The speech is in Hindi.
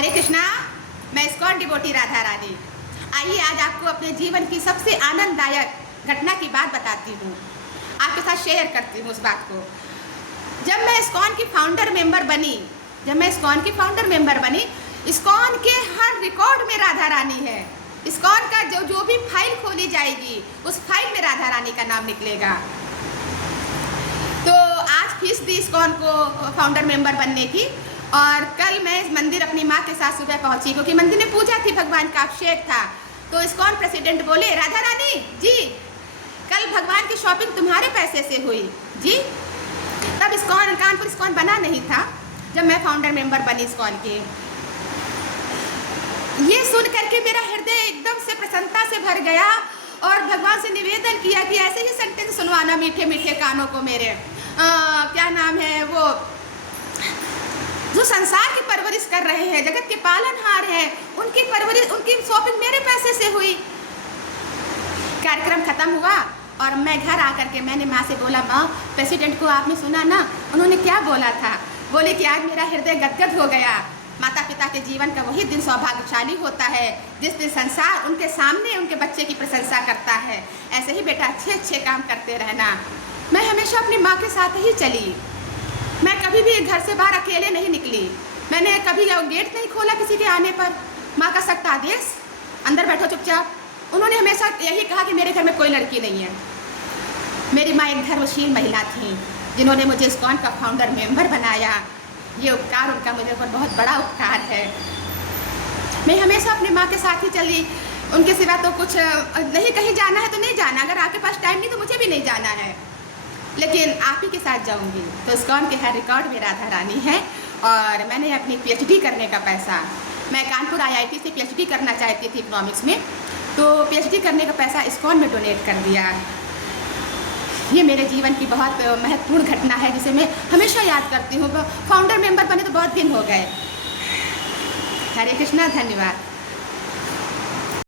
हरे कृष्णा। मैं इस्कॉन डिवोटी राधा रानी। आइए आज आपको अपने जीवन की सबसे आनंददायक घटना की बात बताती हूँ, आपके साथ शेयर करती हूँ उस बात को। जब मैं इस्कॉन की फाउंडर मेंबर बनी, इस्कॉन के हर रिकॉर्ड में राधा रानी है। इस्कॉन का जो भी फाइल खोली जाएगी उस फाइल में राधा रानी का नाम निकलेगा। तो आज फीस दी इस्कॉन को फाउंडर मेंबर बनने की, और कल मैं इस मंदिर अपनी माँ के साथ सुबह पहुंची, क्योंकि मंदिर में पूजा थी, भगवान का अभिषेक था। तो इस्कॉन प्रेसिडेंट बोले, राधा रानी जी कल भगवान की शॉपिंग तुम्हारे पैसे से हुई जी। तब इस्कॉन कानपुर इस्कॉन बना नहीं था जब मैं फाउंडर मेंबर बनी इस्कॉन के। ये सुन करके मेरा हृदय एकदम से प्रसन्नता से भर गया और भगवान से निवेदन किया कि ऐसे ही सेंटेंस सुनवाना मीठे मीठे कानों को मेरे। क्या नाम है वो, जो संसार की परवरिश कर रहे हैं, जगत के पालनहार हैं, उनकी परवरिश, उनकी शॉपिंग मेरे पैसे से हुई। कार्यक्रम खत्म हुआ और मैं घर आकर के मैंने माँ से बोला, माँ प्रेसिडेंट को आपने सुना ना, उन्होंने क्या बोला था? बोले कि आज मेरा हृदय गदगद हो गया। माता पिता के जीवन का वही दिन सौभाग्यशाली होता है जिस दिन संसार उनके सामने उनके बच्चे की प्रशंसा करता है। ऐसे ही बेटा अच्छे अच्छे काम करते रहना। मैं हमेशा अपनी माँ के साथ ही चली। मैं कभी भी घर से बाहर अकेले नहीं निकली। मैंने कभी गेट नहीं खोला किसी के आने पर। माँ का सख्त आदेश, अंदर बैठो चुपचाप। उन्होंने हमेशा यही कहा कि मेरे घर में कोई लड़की नहीं है। मेरी माँ एक धर्मशील महिला थी जिन्होंने मुझे इस्कॉन का फाउंडर मेंबर बनाया। ये उपकार उनका मुझे ऊपर बहुत बड़ा उपकार है। मैं हमेशा अपनी माँ के साथ ही चली, उनके सिवा तो कुछ नहीं। कहीं जाना है तो नहीं जाना, अगर आपके पास टाइम नहीं तो मुझे भी नहीं जाना है, लेकिन आप ही के साथ जाऊंगी। तो इस्कॉन के हर रिकॉर्ड में राधा रानी है। और मैंने अपनी पीएचडी करने का पैसा, मैं कानपुर आईआईटी से पीएचडी करना चाहती थी इकोनॉमिक्स में, तो पीएचडी करने का पैसा इस्कॉन में डोनेट कर दिया। ये मेरे जीवन की बहुत महत्वपूर्ण घटना है जिसे मैं हमेशा याद करती हूँ। फाउंडर मेंबर बने तो बहुत दिन हो गए। हरे कृष्णा, धन्यवाद।